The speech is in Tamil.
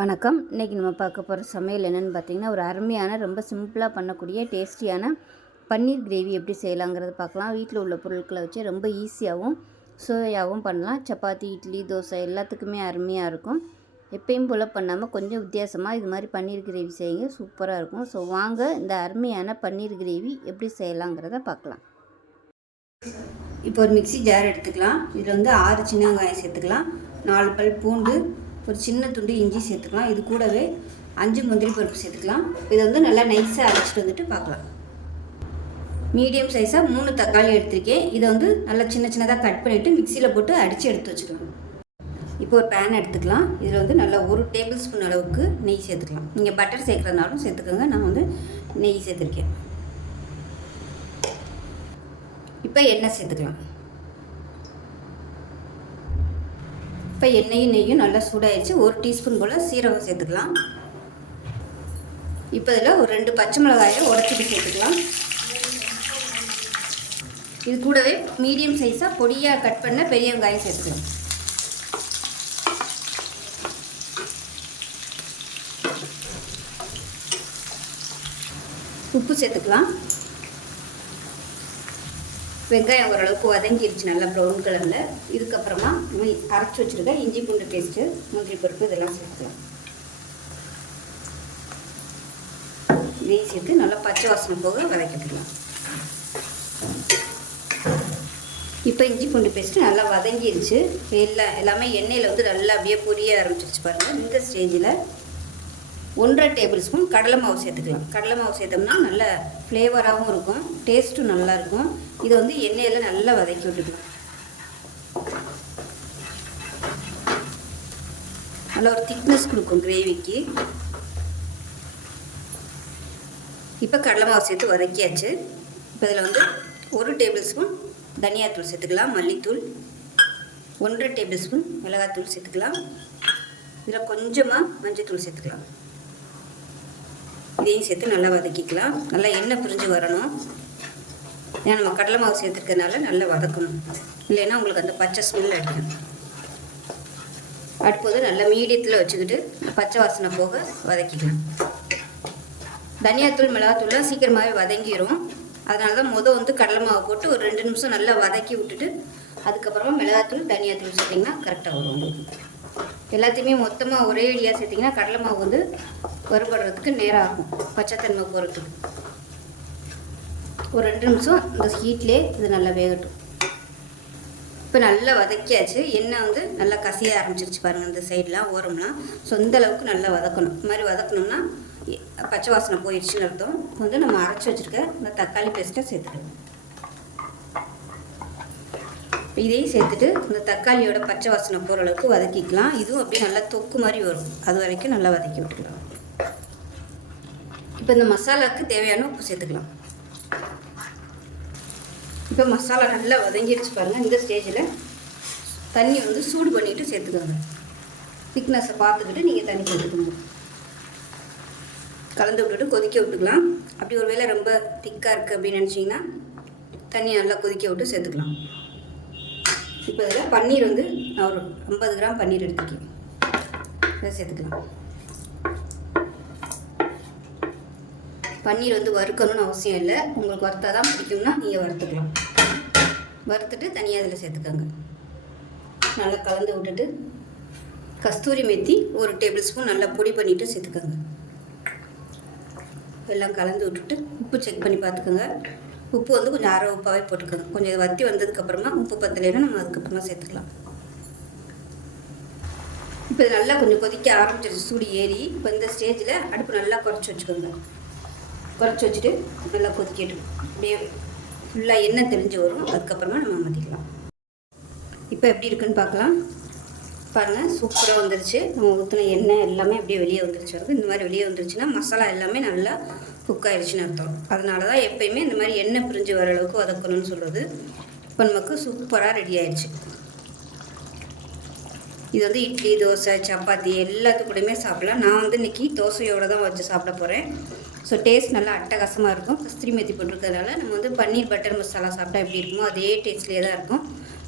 வணக்கம். இன்றைக்கி நம்ம பார்க்க போகிற சமையல் என்னென்னு பார்த்தீங்கன்னா ஒரு அருமையான ரொம்ப சிம்பிளாக பண்ணக்கூடிய டேஸ்டியான பன்னீர் கிரேவி எப்படி செய்யலாங்கிறத பார்க்கலாம். வீட்டில் உள்ள பொருட்களை வச்சு ரொம்ப ஈஸியாகவும் சுவையாகவும் பண்ணலாம். சப்பாத்தி இட்லி தோசை எல்லாத்துக்குமே அருமையாக இருக்கும். எப்பயும் போல் பண்ணாமல் கொஞ்சம் வித்தியாசமாக இது மாதிரி பன்னீர் கிரேவி செய்யுங்க. சூப்பராக இருக்கும். ஸோ வாங்க இந்த அருமையான பன்னீர் கிரேவி எப்படி செய்யலாங்கிறத பார்க்கலாம். இப்போ ஒரு மிக்சி ஜார் எடுத்துக்கலாம். இதில் வந்து ஆறு சின்ன வெங்காயம் சேர்த்துக்கலாம். நாலு பல் பூண்டு ஒரு சின்ன துண்டு இஞ்சி சேர்த்துக்கலாம். இது கூடவே அஞ்சு முந்திரி பருப்பு சேர்த்துக்கலாம். இதை வந்து நல்லா நைஸாக அரைச்சிட்டு வந்துட்டு பார்க்கலாம். மீடியம் சைஸாக மூணு தக்காளி எடுத்திருக்கேன். இதை வந்து நல்லா சின்ன சின்னதாக கட் பண்ணிவிட்டு மிக்சியில் போட்டு அடித்து எடுத்து வச்சுக்கலாம். இப்போ ஒரு பேன் எடுத்துக்கலாம். இதில் வந்து நல்லா ஒரு டேபிள் ஸ்பூன் அளவுக்கு நெய் சேர்த்துக்கலாம். நீங்கள் பட்டர் சேர்க்குறதுனாலும் சேர்த்துக்கோங்க. நான் வந்து நெய் சேர்த்துருக்கேன். இப்போ எண்ணெய் சேர்த்துக்கலாம். இப்போ எண்ணெயும் நெய்யும் நல்லா சூடாயிடுச்சு ஒரு டீஸ்பூன் போல் சீரகம் சேர்த்துக்கலாம். இப்போ இதில் ஒரு ரெண்டு பச்சை மிளகாயை உடச்சிட்டு சேர்த்துக்கலாம். இது கூடவே மீடியம் சைஸாக பொடியாக கட் பண்ண பெரிய வெங்காயம் சேர்த்துக்கலாம். உப்பு சேர்த்துக்கலாம். வெங்காயம் ஓரளவுக்கு வதங்கிடுச்சு நல்லா ப்ரௌன் கலரில் இதுக்கப்புறமா அரைச்சி வச்சுருக்க இஞ்சி பூண்டு பேஸ்ட்டு முந்திரி பருப்பு இதெல்லாம் சேர்த்துக்கலாம். நெய் சேர்த்து நல்லா பச்சை வாசனை போக வதக்கிட்டுக்கலாம் இப்போ இஞ்சி பூண்டு பேஸ்ட்டு நல்லா வதங்கிடுச்சு எல்லா எல்லாமே எண்ணெயில் வந்து நல்லா அப்படியே பொரிய ஆரம்பிச்சிருச்சு பாருங்கள் இந்த ஸ்டேஜில் ஒன்றரை டேபிள் ஸ்பூன் கடலை மாவு சேர்த்துக்கலாம். கடலை மாவு சேர்த்தோம்னா நல்ல ஃப்ளேவராகவும் இருக்கும் டேஸ்ட்டும் நல்லாயிருக்கும் இதை வந்து எண்ணெயில் நல்லா வதக்கி விட்டுக்கலாம். நல்லா ஒரு திக்னஸ் கொடுக்கும் கிரேவிக்கு இப்போ கடலை மாவு சேர்த்து வதக்கியாச்சு. இப்போ இதில் வந்து ஒரு டேபிள் ஸ்பூன் தனியாத்தூள் சேர்த்துக்கலாம் மல்லித்தூள். ஒன்றரை டேபிள் ஸ்பூன் மிளகாத்தூள் சேர்த்துக்கலாம். இதில் கொஞ்சமாக மஞ்சத்தூள் சேர்த்துக்கலாம். இதையும் சேர்த்து நல்லா வதக்கிக்கலாம். நல்லா எண்ணெய் பிரிஞ்சு வரணும். ஏன்னா நம்ம கடலை மாவு சேர்த்துருக்கனால நல்லா வதக்கணும். இல்லைன்னா உங்களுக்கு அந்த பச்சை ஸ்மெல் அடிக்கும். அடுப்போது நல்லா மீடியத்தில் வச்சுக்கிட்டு பச்சை வாசனை போக வதக்கிக்கலாம். தனியாத்தூள் மிளகாத்தூள்லாம் சீக்கிரமாகவே வதங்கிடும் அதனால தான் மொதல் வந்து கடலை மாவு போட்டு ஒரு ரெண்டு நிமிஷம் நல்லா வதக்கி விட்டுட்டு அதுக்கப்புறமா மிளகாத்தூள் தனியாத்தூள் சேர்த்திங்கன்னா கரெக்டாக வரும் உங்களுக்கு. எல்லாத்தையுமே மொத்தமாக ஒரே அடியாக சேர்த்திங்கன்னா கடலை மாவு வந்து வறுபடுறதுக்கு நேரம் ஆகும் பச்சைத்தன்மை போகிறதுக்கு ஒரு ரெண்டு நிமிஷம் இந்த ஹீட்லேயே இது நல்லா வேகட்டும். இப்போ நல்லா வதக்கியாச்சு. எண்ணெய் வந்து நல்லா கசிய ஆரம்பிச்சிருச்சு பாருங்கள் இந்த சைடெலாம் ஓரம்லாம் ஸோ இந்த அளவுக்கு நல்லா வதக்கணும். இந்த மாதிரி வதக்கணும்னா பச்சை வாசனை போயிடுச்சுன்னு அர்த்தம். வந்து நம்ம அரைச்சி வச்சுருக்க இந்த தக்காளி பேஸ்ட்டை சேர்த்துக்கணும் இதையும் சேர்த்துட்டு இந்த தக்காளியோட பச்சை வாசனை போகிற அளவுக்கு வதக்கிக்கலாம். இதுவும் அப்படியே நல்லா தொக்கு மாதிரி வரும். அது வரைக்கும் நல்லா வதக்கி விட்டுக்கலாம். இப்போ இந்த மசாலாவுக்கு தேவையான உப்பு சேர்த்துக்கலாம். இப்போ மசாலா நல்லா வதங்கிடுச்சு பாருங்கள் இந்த ஸ்டேஜில் தண்ணி வந்து சூடு பண்ணிவிட்டு சேர்த்துக்கோங்க. திக்னஸை பார்த்துக்கிட்டு நீங்கள் தண்ணி சேர்த்துக்கணும் கலந்து விட்டுட்டு கொதிக்க விட்டுக்கலாம். அப்படி ஒரு வேளை ரொம்ப திக்காக இருக்குது அப்படின்னு நினச்சிங்கன்னா தண்ணி நல்லா கொதிக்க விட்டு சேர்த்துக்கலாம். இப்போ இதில் பன்னீர் வந்து நான் ஒரு ஐம்பது கிராம் பன்னீர் எடுத்துக்கேன் இதை சேர்த்துக்கலாம். பன்னீர் வந்து வறுக்கணும்னு அவசியம் இல்லை. உங்களுக்கு வறுத்தா தான் பிடிக்கும்னா நீங்கள் வறுத்துக்கலாம். வறுத்துட்டு தனியாக அதில் சேர்த்துக்கோங்க. நல்லா கலந்து விட்டுட்டு கஸ்தூரி மெத்தி ஒரு டேபிள் ஸ்பூன் நல்லா பொடி பண்ணிவிட்டு சேர்த்துக்கோங்க. எல்லாம் கலந்து விட்டுட்டு உப்பு செக் பண்ணி பார்த்துக்கோங்க. உப்பு வந்து கொஞ்சம் அரை உப்பாகவே போட்டுக்கோங்க கொஞ்சம் வத்தி வந்ததுக்கப்புறமா உப்பு பத்தலைன்னா நம்ம அதுக்கப்புறமா சேர்த்துக்கலாம். இப்போ இது நல்லா கொஞ்சம் கொதிக்க ஆரம்பிச்சிருச்சு சூடு ஏறி. இப்போ இந்த ஸ்டேஜில் அடுப்பு நல்லா குறைச்சி வச்சுக்கோங்க. குறைச்சி வச்சுட்டு நல்லா கொதிக்கட்டும். அப்படியே ஃபுல்லாக எண்ணெய் தெளிஞ்சு வரும். அதுக்கப்புறமா நம்ம மாற்றிக்கலாம் இப்போ எப்படி இருக்குன்னு பார்க்கலாம். பாருங்கள் சூப்பராக வந்துருச்சு. நம்ம ஊற்றின எண்ணெய் எல்லாமே அப்படியே வெளியே வந்துருச்சு வருது இந்த மாதிரி வெளியே வந்துருச்சுன்னா மசாலா எல்லாமே நல்லா குக் ஆயிடுச்சுன்னு அர்த்தம். அதனால தான் எப்பயுமே இந்த மாதிரி எண்ணெய் பிரிஞ்சு வர அளவுக்கு வதக்கணும்னு சொல்கிறது இப்போ நமக்கு சூப்பராக ரெடி ஆயிடுச்சு. இது வந்து இட்லி தோசை சப்பாத்தி எல்லாத்துக்கூடையுமே சாப்பிடலாம். நான் வந்து இன்றைக்கி தோசையோடு தான் வச்சு சாப்பிட போகிறேன் ஸோ டேஸ்ட் நல்லா அட்டகாசமாக இருக்கும். கஸ்திரி மெத்தி போட்டிருக்கிறதுனால நம்ம வந்து பன்னீர் பட்டர் மசாலா சாப்பிட்டா எப்படி இருக்குமோ அதே டேஸ்ட்லேயே தான் இருக்கும்.